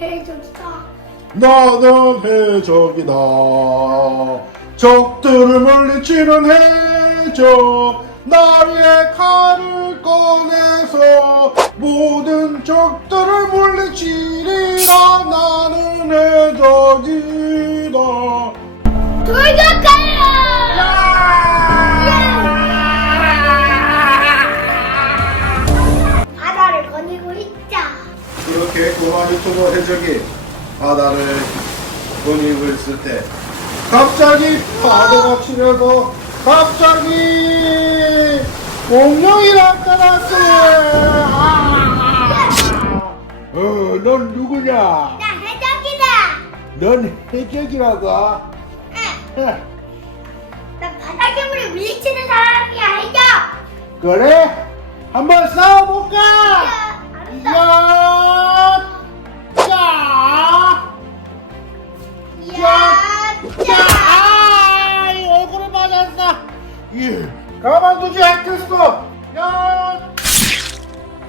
해줬다. 나는 해적이다. 적들을 물리치는 해적 나의 칼을 꺼내서 모든 적들을 물리치리라. 나는 해적이다. 돌격 유튜버 해적이 바다를 거니고 있을 때 갑자기 파도가 치면서 갑자기 공룡이 나타났어요 아! 어, 넌 누구냐? 나 해적이다. 넌 해적이라고? 응. 나 바다 괴물을 물리치는 사람이야 해적. 그래? 한번 싸워볼까? 야! 가만두지 않겠어! 야!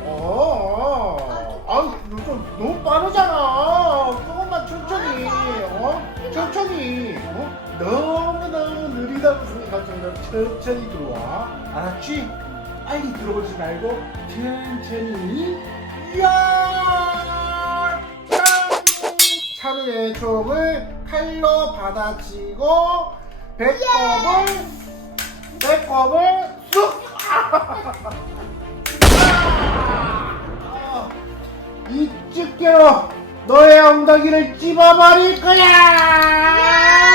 어, 아, 요즘 너무 빠르잖아. 조금만 천천히, 어? 천천히, 어? 너무 너무 느리다고 생각하지만 천천히 들어와. 알았지? 빨리 들어오지 말고 천천히. 야! 짠! 차루의 총을 칼로 받아치고 배꼽을 배꼽을 쑥! 아! 이 집게로 너의 엉덩이를 찝어버릴 거야!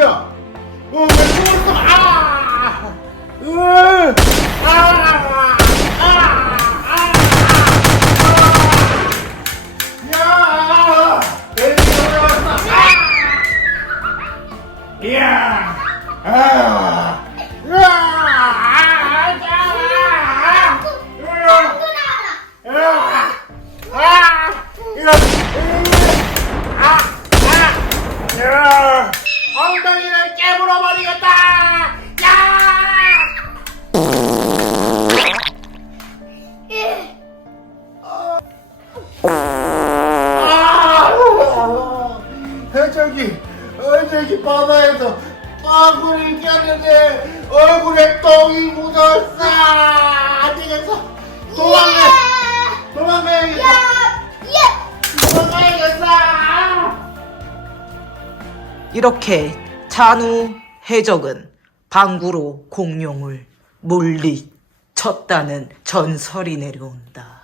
뭐야? 어, 왜 죽었어? 아! 으! 아! 아! 아! 아! 야! 내 집에 왔어! 아! 이야! 아! 으아! 아! 아! 으아! 으아! 아! 아! 아! 야! 엉덩이를 깨물어 버리겠다! 야! 아! 해적이 해적이 바다에서 빠구를 꼈는데 얼굴에 똥이 묻었어! 안 되겠어! 이렇게 잔우 해적은 방구로 공룡을 물리쳤다는 전설이 내려온다.